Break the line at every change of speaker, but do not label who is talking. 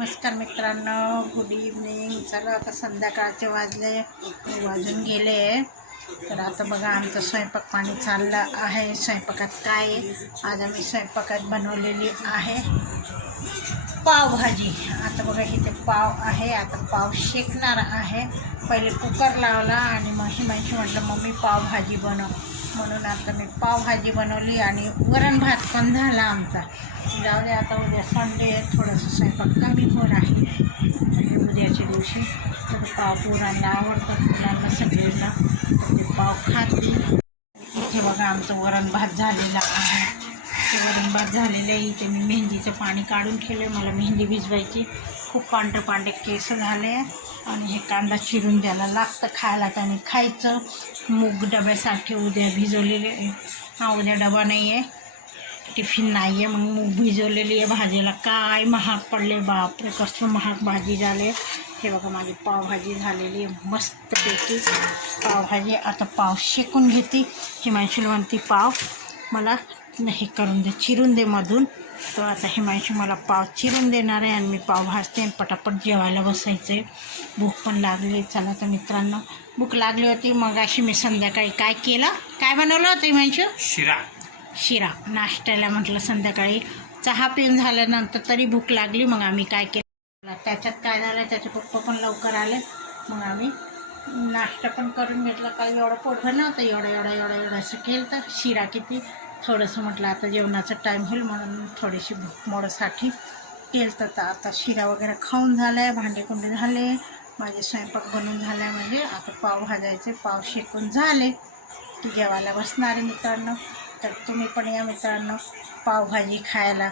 नमस्कार मित्रांनो good evening चला आता संध्याकाळचे वाजले. वाजून गेले. तर आता बघा आमचं स्वयंपाक पाणी चाललं आहे. स्वयंपाकात काय आहे? आज आम्ही स्वयंपाकात बनवलेली आहे पावभाजी. आता बघा इथे पाव आहे. आता पाव शेकणार आहे. पहिले कुकर लावला आणि मग ही म्हटलं मम्मी पावभाजी बनव. म्हणून आता मी पावभाजी बनवली आणि वरण भात पण झाला आमचा. जाऊ दे आता उद्या संडे आहे. थोडंसं स्वयंपाक कमी होणार आहे. उद्याच्या दिवशी तर पाव पोरांना आवडतात मुलांना सगळ्यांना. पाव खाते. इथे बघा आमचं वरण भात झालेला आहे. ते वरण भात झालेलं आहे. इथे मी मेहंदीचं पाणी काढून ठेवलं आहे मला मेहंदी भिजवायची. खूप पांढरे पांढरे केस झाले आणि हे कांदा चिरून द्यायला लागतं खायला त्याने खायचं. मूग डब्यासाठी उद्या भिजवलेले हा उद्या डबा नाही आहे टिफिन नाही आहे मग मूग भिजवलेली आहे भाजीला. काय महाग पडले बापरे कसलं महाग भाजी झाले. हे बघा माझी पावभाजी झालेली आहे मस्तपैकी. पावभाजी आता पाव शेकून घेते. हिमांशूला म्हणते पाव मला हे करून दे चिरून दे मधून. तर आता हिमांशू मला पाव चिरून देणार आहे आणि मी पाव भाजते आणि पटापट जेवायला बसायचं आहे भूक पण लागली चला तर मित्रांनो भूक लागली होती मग अशी मी संध्याकाळी काय केलं? काय बनवलं होतं हिमांशू?
शिरा.
शिरा. नाश्त्याला म्हटलं संध्याकाळी. चहा पिऊन झाल्यानंतर तरी भूक लागली मग आम्ही काय केलं? त्याच्यात काय झालं? त्याचे पप्पा पण लवकर आले. मग आम्ही नाश्ता पण करून घेतला. काही एवढं पोटभर नव्हतं. एवढं एवढं एवढं एवढं असं केलं तर शिरा किती? थोडंसं म्हटलं आता जेवणाचा टाईम होईल म्हणून थोडीशी भूक मोडसाठी केलं तर आता शिरा वगैरे खाऊन झालं आहे भांडेकुंडे झाले माझे स्वयंपाक बनवून झाला आहे म्हणजे आता पाव भाजायचे पाव शेकून झाले. की जेवायला बसणार आहे मित्रांनो. तर तुम्ही पण या मित्रांनो पावभाजी खायला.